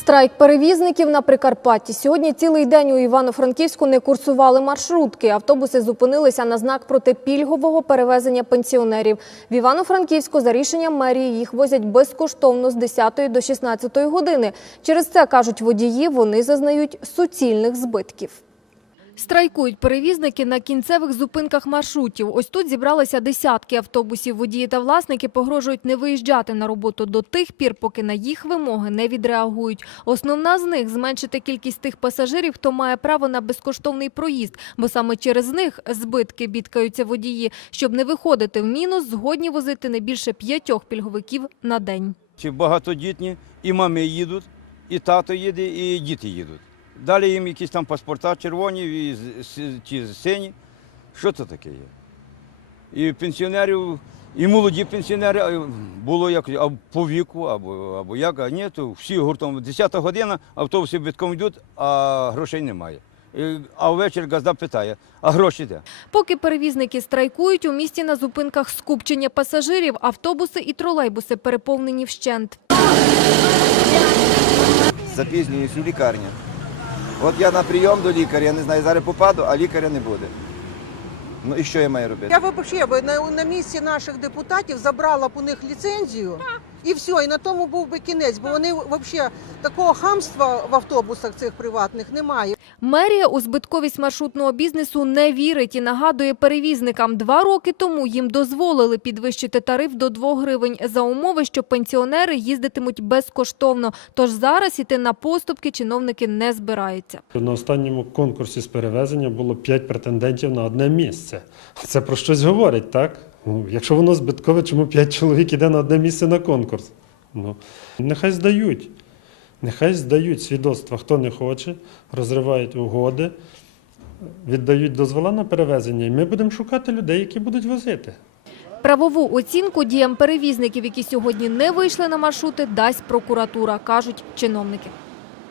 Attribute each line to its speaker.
Speaker 1: Страйк перевізників на Прикарпатті. Сьогодні цілий день у Івано-Франківську не курсували маршрутки. Автобуси зупинилися на знак проти пільгового перевезення пенсіонерів. В Івано-Франківську за рішенням мерії їх возять безкоштовно з 10 до 16 години. Через це, кажуть водії, вони зазнають суцільних збитків. Страйкують перевізники на кінцевих зупинках маршрутів. Ось тут зібралися десятки автобусів. Водії та власники погрожують не виїжджати на роботу до тих пір, поки на їх вимоги не відреагують. Основна з них – зменшити кількість тих пасажирів, хто має право на безкоштовний проїзд, бо саме через них збитки бідкаються водії. Щоб не виходити в мінус, згодні возити не більше п'ятьох пільговиків на день.
Speaker 2: Чи багатодітні, і мами їдуть, і тато їде, і діти їдуть. Далі їм якісь там паспорта червоні, і ті сині. Що це таке є? І пенсіонерів, і молоді пенсіонери було як а по віку, або, або як, а ні, то всі гуртом. 10 година, автобуси битком йдуть, а грошей немає. А ввечері газда питає, а гроші де?
Speaker 1: Поки перевізники страйкують, у місті на зупинках скупчення пасажирів, автобуси і тролейбуси переповнені вщент.
Speaker 3: запізнююсь у лікарню. От я на прийом до лікаря, я не знаю, зараз попаду, а лікаря не буде. Ну і що я маю робити?
Speaker 4: Я взагалі би на, на місці наших депутатів забрала б у них ліцензію і все, і на тому був би кінець, бо вони взагалі такого хамства в автобусах цих приватних немає.
Speaker 1: Мерія у збитковість маршрутного бізнесу не вірить і нагадує перевізникам. Два роки тому їм дозволили підвищити тариф до 2 гривень за умови, що пенсіонери їздитимуть безкоштовно. Тож зараз іти на поступки чиновники не збираються.
Speaker 5: На останньому конкурсі з перевезення було 5 претендентів на одне місце. Це про щось говорить, так? Ну, якщо воно збиткове, чому 5 чоловік іде на одне місце на конкурс? Ну, нехай здають. Нехай здають свідоцтва, хто не хоче, розривають угоди, віддають дозвола на перевезення, і ми будемо шукати людей, які будуть возити.
Speaker 1: Правову оцінку діям перевізників, які сьогодні не вийшли на маршрути, дасть прокуратура, кажуть чиновники.